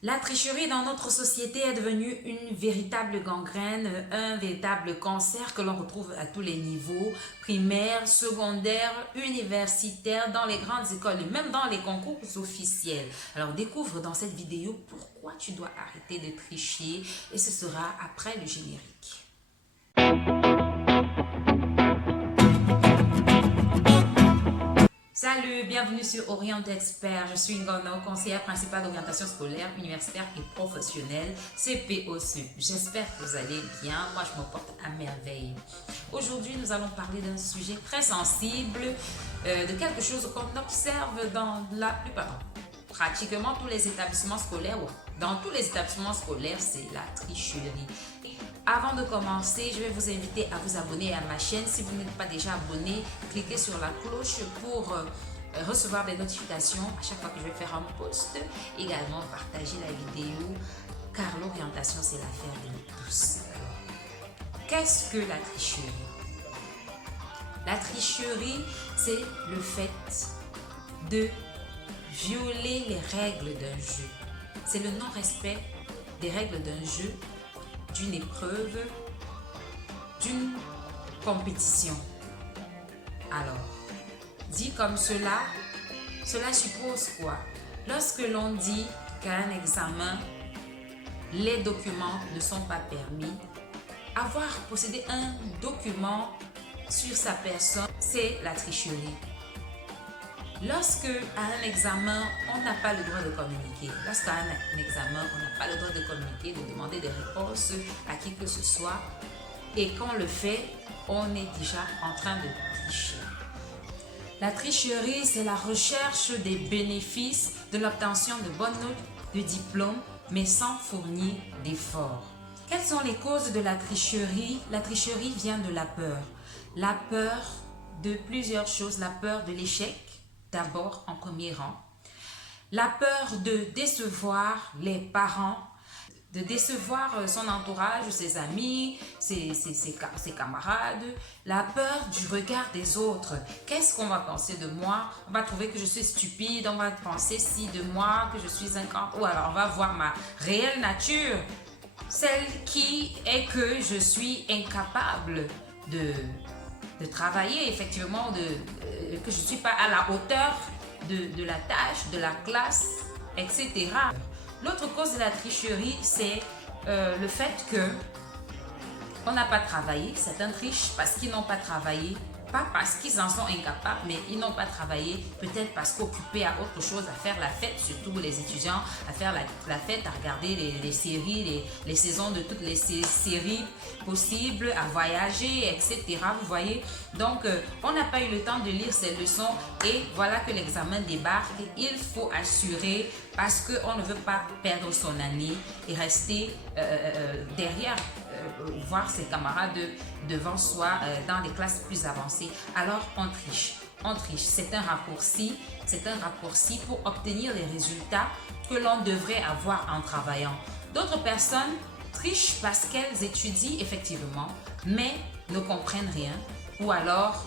La tricherie dans notre société est devenue une véritable gangrène, un véritable cancer que l'on retrouve à tous les niveaux, primaire, secondaire, universitaire, dans les grandes écoles et même dans les concours officiels. Alors découvre dans cette vidéo pourquoi tu dois arrêter de tricher et ce sera après le générique. Salut, bienvenue sur Orient Expert. Je suis Ngono, conseillère principale d'orientation scolaire, universitaire et professionnelle, CPOC. J'espère que vous allez bien. Moi, je me porte à merveille. Aujourd'hui, nous allons parler d'un sujet très sensible, de quelque chose qu'on observe dans la plupart, pratiquement tous les établissements scolaires. Dans tous les établissements scolaires, c'est la tricherie. Avant de commencer, je vais vous inviter à vous abonner à ma chaîne. Si vous n'êtes pas déjà abonné, cliquez sur la cloche pour recevoir des notifications à chaque fois que je vais faire un post. Également, partagez la vidéo car l'orientation, c'est l'affaire de nous tous. Qu'est-ce que la tricherie? La tricherie, c'est le fait de violer les règles d'un jeu. C'est le non-respect des règles d'un jeu, d'une épreuve, d'une compétition. Alors, dit comme cela suppose quoi? Lorsque l'on dit qu'à un examen, les documents ne sont pas permis, avoir possédé un document sur sa personne, c'est la tricherie. Lorsque à un examen, on n'a pas le droit de communiquer. Lorsqu'à un examen, on n'a pas le droit de communiquer, de demander des réponses à qui que ce soit. Et quand on le fait, on est déjà en train de tricher. La tricherie, c'est la recherche des bénéfices de l'obtention de bonnes notes, de diplômes, mais sans fournir d'efforts. Quelles sont les causes de la tricherie? La tricherie vient de la peur. La peur de plusieurs choses. La peur de l'échec, d'abord en premier rang. La peur de décevoir les parents, de décevoir son entourage, ses amis, ses camarades. La peur du regard des autres. Qu'est-ce qu'on va penser de moi? On va trouver que je suis stupide, on va penser de moi que je suis un camp. Ou alors on va voir ma réelle nature, celle qui est que je suis incapable de travailler, effectivement, que je ne suis pas à la hauteur de la tâche, de la classe, etc. L'autre cause de la tricherie, c'est le fait que on n'a pas travaillé. Certains trichent parce qu'ils n'ont pas travaillé, pas parce qu'ils en sont incapables, mais ils n'ont pas travaillé, peut-être parce qu'occupés à autre chose, à faire la fête, surtout les étudiants, à faire la fête, à regarder les séries, les saisons de toutes les séries possibles, à voyager, etc. Vous voyez, donc on n'a pas eu le temps de lire ces leçons et voilà que l'examen débarque. Il faut assurer parce qu'on ne veut pas perdre son année et rester derrière, voir ses camarades devant soi dans les classes plus avancées. Alors on triche. On triche, c'est un raccourci pour obtenir les résultats que l'on devrait avoir en travaillant. D'autres personnes trichent parce qu'elles étudient effectivement, mais ne comprennent rien ou alors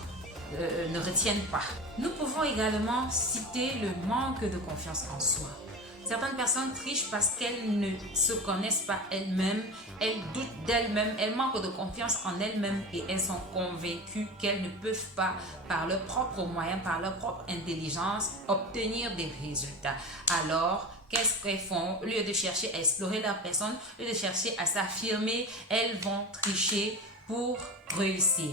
ne retiennent pas. Nous pouvons également citer le manque de confiance en soi. Certaines personnes trichent parce qu'elles ne se connaissent pas elles-mêmes, elles doutent d'elles-mêmes, elles manquent de confiance en elles-mêmes et elles sont convaincues qu'elles ne peuvent pas, par leurs propres moyens, par leur propre intelligence, obtenir des résultats. Alors, qu'est-ce qu'elles font? Au lieu de chercher à explorer leur personne, au lieu de chercher à s'affirmer, elles vont tricher pour réussir.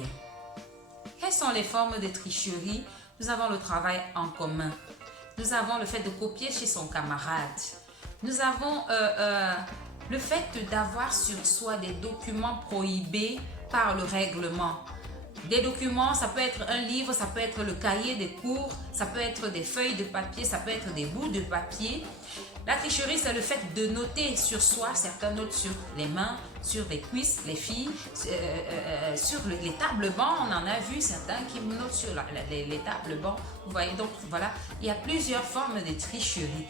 Quelles sont les formes de tricherie? Nous avons le travail en commun. Nous avons le fait de copier chez son camarade. Nous avons le fait d'avoir sur soi des documents prohibés par le règlement. Des documents, ça peut être un livre, ça peut être le cahier des cours, ça peut être des feuilles de papier, ça peut être des bouts de papier. La tricherie, c'est le fait de noter sur soi, certaines notes sur les mains, sur les cuisses, les filles, sur les tables bancs. On en a vu certains qui notent sur les tables bancs. Vous voyez, donc voilà, il y a plusieurs formes de tricherie.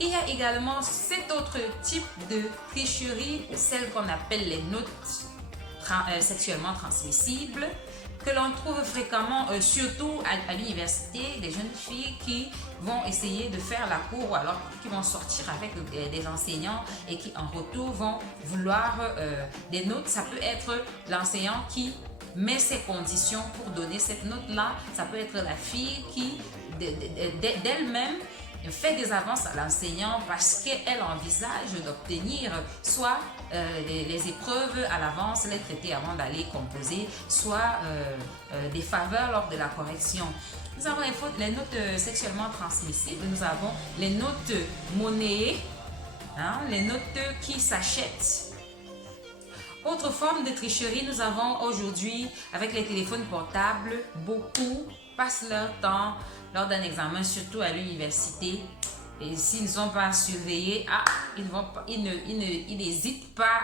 Il y a également cet autre type de tricherie, celle qu'on appelle les notes sexuellement transmissibles. que l'on trouve fréquemment, surtout à l'université, des jeunes filles qui vont essayer de faire la cour ou alors qui vont sortir avec des enseignants et qui en retour vont vouloir des notes. Ça peut être l'enseignant qui met ses conditions pour donner cette note-là. Ça peut être la fille qui, d'elle-même, fait des avances à l'enseignant parce qu'elle envisage d'obtenir soit les épreuves à l'avance, les traités avant d'aller composer, soit des faveurs lors de la correction. Nous avons les notes sexuellement transmissibles, nous avons les notes monnayées, les notes qui s'achètent. Autre forme de tricherie, nous avons aujourd'hui, avec les téléphones portables, beaucoup passent leur temps lors d'un examen, surtout à l'université. Et s'ils ne sont pas surveillés, ils n'hésitent pas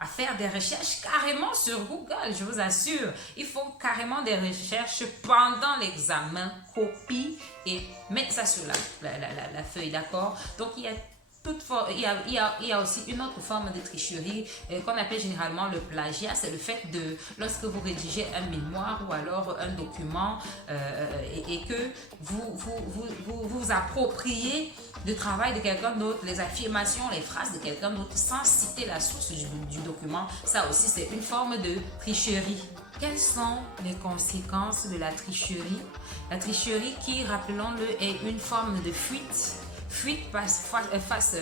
à faire des recherches carrément sur Google, je vous assure. Ils font carrément des recherches pendant l'examen, copient et mettent ça sur la feuille, d'accord? Donc, il y a aussi une autre forme de tricherie qu'on appelle généralement le plagiat. C'est le fait de, lorsque vous rédigez un mémoire ou alors un document et que vous appropriez le travail de quelqu'un d'autre, les affirmations, les phrases de quelqu'un d'autre sans citer la source du document, ça aussi c'est une forme de tricherie. Quelles sont les conséquences de la tricherie? La tricherie qui, rappelons-le, est une forme de fuite. Fuite face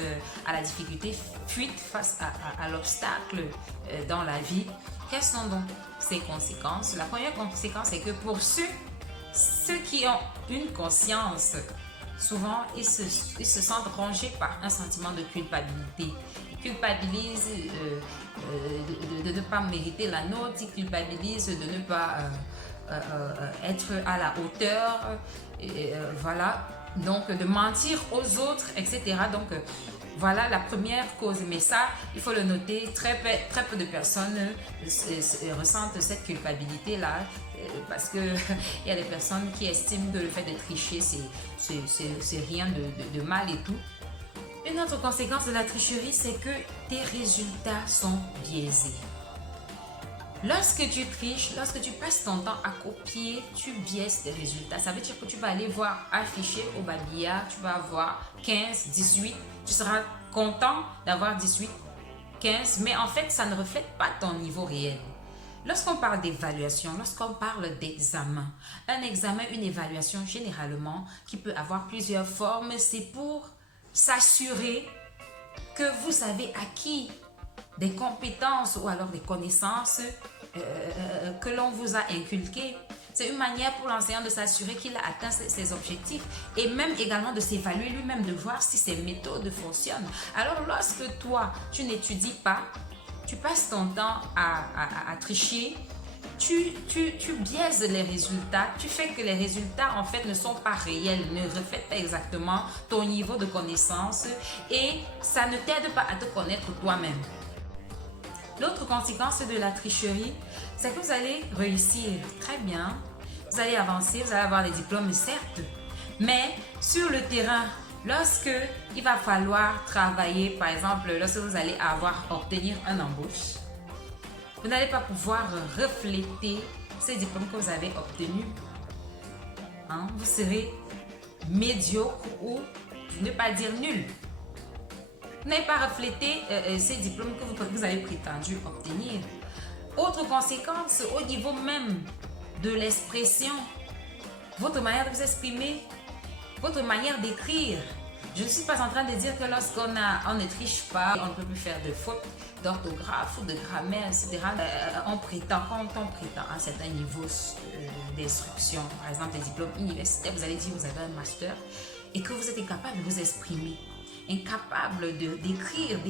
à la difficulté, fuite face à l'obstacle dans la vie. Quelles sont donc ces conséquences? La première conséquence est que pour ceux qui ont une conscience, souvent ils se sentent rongés par un sentiment de culpabilité. Ils culpabilisent de ne pas mériter la note, ils culpabilisent de ne pas être à la hauteur, voilà. Donc, de mentir aux autres, etc. Donc, voilà la première cause. Mais ça, il faut le noter, très peu de personnes ressentent cette culpabilité-là parce qu'il y a des personnes qui estiment que le fait de tricher, c'est rien de mal et tout. Une autre conséquence de la tricherie, c'est que tes résultats sont biaisés. Lorsque tu triches, lorsque tu passes ton temps à copier, tu biaises tes résultats. Ça veut dire que tu vas aller voir affiché au babillard, tu vas avoir 15, 18. Tu seras content d'avoir 18, 15, mais en fait, ça ne reflète pas ton niveau réel. Lorsqu'on parle d'évaluation, lorsqu'on parle d'examen, un examen, une évaluation généralement, qui peut avoir plusieurs formes, c'est pour s'assurer que vous avez acquis des compétences ou alors des connaissances que l'on vous a inculquées. C'est une manière pour l'enseignant de s'assurer qu'il a atteint ses objectifs et même également de s'évaluer lui-même, de voir si ses méthodes fonctionnent. Alors lorsque toi, tu n'étudies pas, tu passes ton temps à tricher, tu biaises les résultats, tu fais que les résultats en fait ne sont pas réels, ne reflètent pas exactement ton niveau de connaissance et ça ne t'aide pas à te connaître toi-même. L'autre conséquence de la tricherie, c'est que vous allez réussir très bien, vous allez avancer, vous allez avoir des diplômes certes, mais sur le terrain, lorsque il va falloir travailler, par exemple, lorsque vous allez obtenir un embauche, vous n'allez pas pouvoir refléter ces diplômes que vous avez obtenus. Vous serez médiocre ou, pour ne pas dire nul. Vous n'avez pas reflété ces diplômes que vous avez prétendu obtenir. Autre conséquence, au niveau même de l'expression, votre manière de vous exprimer, votre manière d'écrire. Je ne suis pas en train de dire que lorsqu'on ne triche pas, on ne peut plus faire de fautes d'orthographe ou de grammaire, etc. Quand on prétend à un certain niveau d'instruction, par exemple les diplômes universitaires, vous allez dire que vous avez un master et que vous êtes incapable de vous exprimer, incapable d'écrire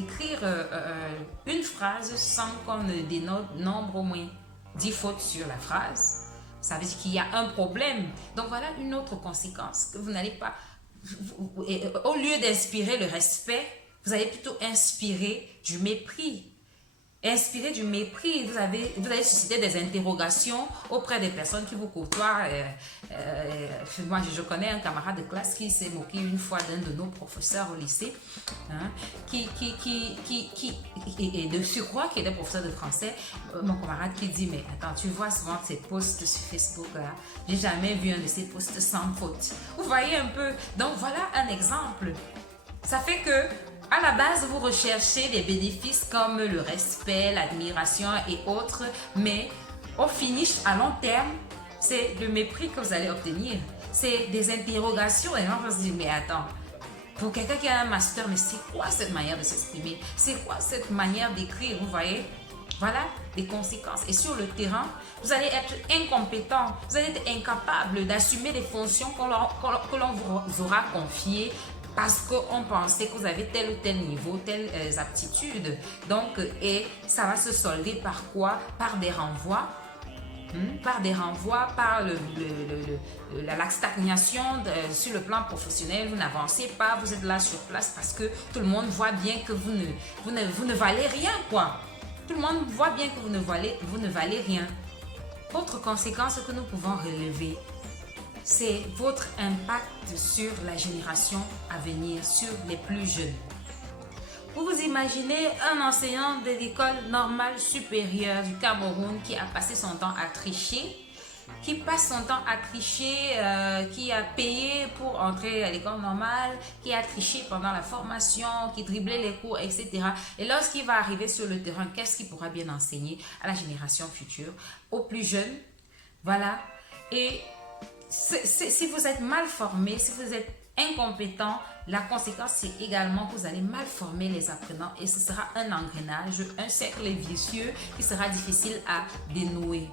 une phrase sans qu'on ne dénombre au moins 10 fautes sur la phrase. Ça veut dire qu'il y a un problème. Donc voilà une autre conséquence, que vous n'allez pas, au lieu d'inspirer le respect, vous allez plutôt inspirer du mépris. inspiré du mépris, vous allez susciter des interrogations auprès des personnes qui vous côtoient. Moi, je connais un camarade de classe qui s'est moqué une fois d'un de nos professeurs au lycée, hein, et de surcroît qui était professeur de français. Mon camarade qui dit, mais attends, tu vois souvent ces posts sur Facebook là, j'ai jamais vu un de ces posts sans faute. Vous voyez un peu, donc voilà un exemple. Ça fait que à la base, vous recherchez des bénéfices comme le respect, l'admiration et autres, mais au finish, à long terme, c'est le mépris que vous allez obtenir. C'est des interrogations et les gens vont se dire, mais attends, pour quelqu'un qui a un master, mais c'est quoi cette manière de s'exprimer? C'est quoi cette manière d'écrire? Vous voyez? Voilà les conséquences. Et sur le terrain, vous allez être incompétent, vous allez être incapable d'assumer les fonctions que l'on vous aura confiées parce qu'on pensait que vous avez tel ou tel niveau, telles aptitudes. Donc, et ça va se solder par quoi? Par des renvois. Par la stagnation sur le plan professionnel. Vous n'avancez pas, vous êtes là sur place parce que tout le monde voit bien que vous ne valez rien, quoi. Tout le monde voit bien que vous ne valez rien. Autre conséquence que nous pouvons relever, c'est votre impact sur la génération à venir, sur les plus jeunes. Vous vous imaginez un enseignant de l'école normale supérieure du Cameroun qui a passé son temps à tricher, qui passe son temps à tricher, qui a payé pour entrer à l'école normale, qui a triché pendant la formation, qui driblait les cours, etc. Et lorsqu'il va arriver sur le terrain, qu'est-ce qu'il pourra bien enseigner à la génération future, aux plus jeunes? Voilà. Et si vous êtes mal formé, si vous êtes incompétent, la conséquence c'est également que vous allez mal former les apprenants et ce sera un engrenage, un cercle vicieux qui sera difficile à dénouer.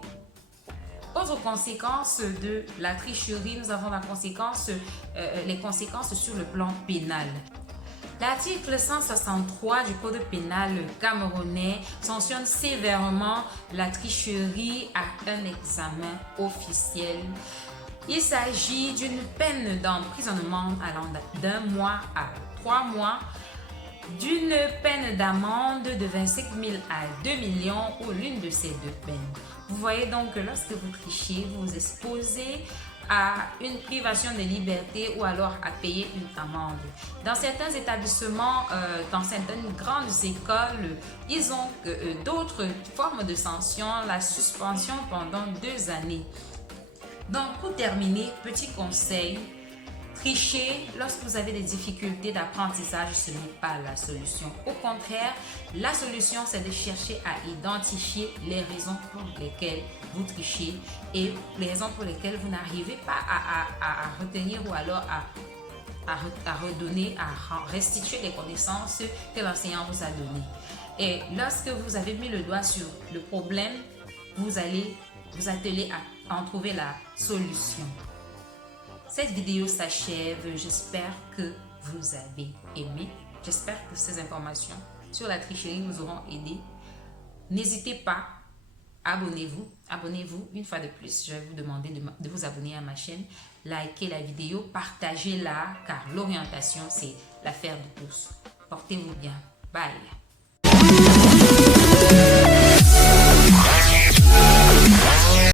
Autre conséquence de la tricherie, nous avons les conséquences sur le plan pénal. L'article 163 du Code pénal camerounais sanctionne sévèrement la tricherie à un examen officiel. Il s'agit d'une peine d'emprisonnement allant d'1 mois à 3 mois, d'une peine d'amende de 25 000 à 2 millions ou l'une de ces deux peines. Vous voyez donc que lorsque vous trichez, vous vous exposez à une privation de liberté ou alors à payer une amende. Dans certains établissements, dans certaines grandes écoles, ils ont d'autres formes de sanctions, la suspension pendant 2 années. Donc, pour terminer, petit conseil, tricher lorsque vous avez des difficultés d'apprentissage, ce n'est pas la solution. Au contraire, la solution, c'est de chercher à identifier les raisons pour lesquelles vous trichez et les raisons pour lesquelles vous n'arrivez pas à retenir ou alors à redonner, à restituer les connaissances que l'enseignant vous a données. Et lorsque vous avez mis le doigt sur le problème, vous allez vous atteler à en trouver la solution. Cette vidéo s'achève. J'espère que vous avez aimé. J'espère que ces informations sur la tricherie vous auront aidé. N'hésitez pas, abonnez-vous. Abonnez-vous une fois de plus. Je vais vous demander de vous abonner à ma chaîne. Likez la vidéo, partagez-la car l'orientation, c'est l'affaire de tous. Portez-vous bien. Bye.